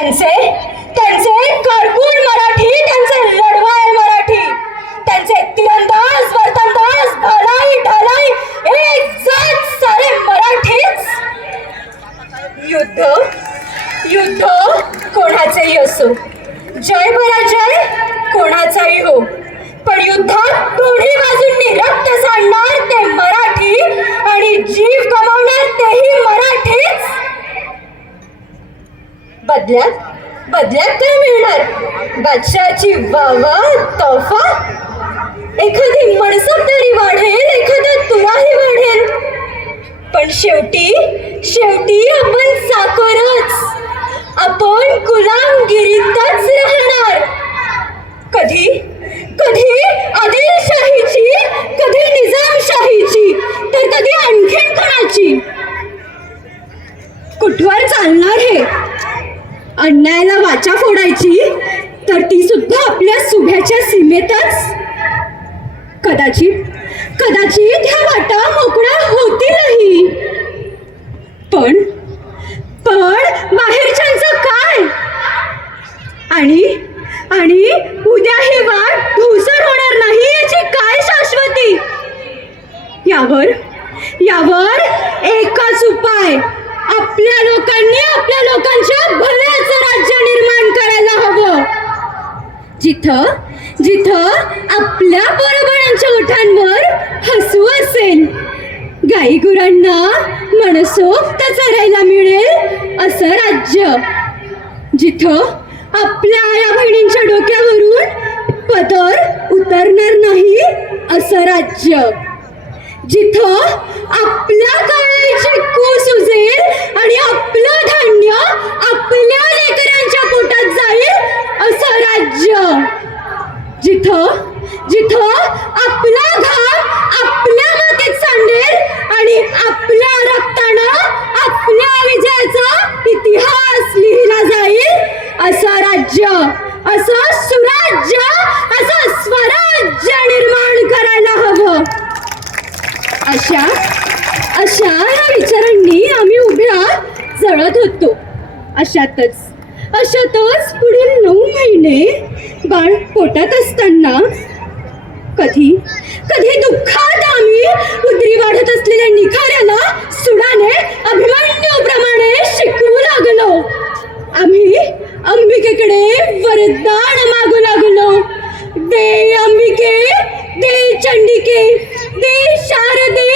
त्यांचे त्यांचे कडकून मराठी त्यांचे लढवाय मराठी. त्यांचे तिरंदाज वर्तंदाज भलाई ढलाई एक जात सारे मराठीच. युद्ध युद्ध कोणाचेही असो. जय पराजय कोणाचाही हो. पण युद्धात दोन्ही बाजूंनी रक्त सांडणार ते मराठी आणि जीव कमा बदल्यात बदल्यात काय मिळणार? बादशाची वावा तोफा? एखादी मनसब तरी वाढेल एखादा तुराही वाढेल. पण शेवटी शेवटी आपण साखरच आपण गुलामगिरीतच राहणार. कधी? कधी आदिलशाहीची कधी निजामशाहीची तर कधी आणखीन कोणाची? कुठवर चालणार हे? अन्यायाला वाचा फोडायची तर ती सुद्धा आपल्या सुभ्याच्या सीमेतच. कदाचित कदाचित ह्या वाटा मोकळ्या होतीलही. पण पण बाहेरच्यांचं काय? आणि आणि उद्या ही वाट धूसर होणार नाही याची काय शाश्वती? यावर यावर एकच उपाय. आपल्या लोकांनी आपल्या लोकांच्या भल्या राज्य निर्माण करायला हवं. जिथं जिथं आपल्या बरोबरांच्या ओठांवर हसू असेल. गाई गुरांना मनसोक्त चरायला मिळेल असं राज्य. जिथं आपल्या आया बहिणींच्या डोक्यावरून पदर उतरणार नाही असं राज्य. जिथं आपल्या काळाची कूस उजेल आणि आपलं धान्य आपल्या लेकरांच्या पोटात जाईल असं राज्य जिथं जिथं आपला घाम आपल्या मातीत सांडेल आणि आपल्या रक्तानं आपल्या विजयाचा इतिहास लिहिला जाईल. असं राज्य असं सुराज्य असं स्वराज्य निर्माण करायला हवं. अशा अशा या विचारांनी आम्ही उभ्या जळत होतो. अशातच. अशातच पुढील नऊ महिने बाळ पोटात असताना कधी कधी दुःखात आम्ही उदरी वाढत असलेल्या निखाऱ्याला सुडाने अभिमन्यूप्रमाणे शिकवू लागलो. आम्ही अंबिकेकडे वरदान मागू लागलो. दे अंबिके दे चंडिके दे शारदे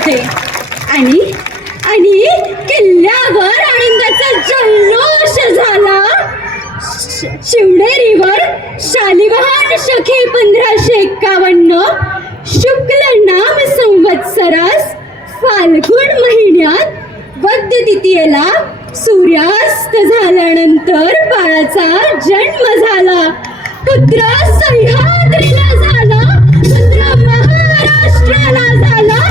होते आणि आणि किल्ल्यावर आनंदाचा जल्लोष झाला. शिवनेरीवर शालिवाहन शके पंधराशे एकावन्न शुक्ल नाम संवत्सरास फाल्गुन महिन्यात वद्य तिथीयेला सूर्यास्त झाल्यानंतर बाळाचा जन्म झाला. पुत्र सह्याद्रीला झाला. पुत्र महाराष्ट्राला झाला.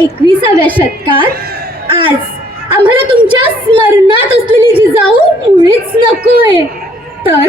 एकविसाव्या शतकात. आज आम्हाला तुमच्या स्मरणात असलेली जिजाऊ मुळीच नकोय. तर तर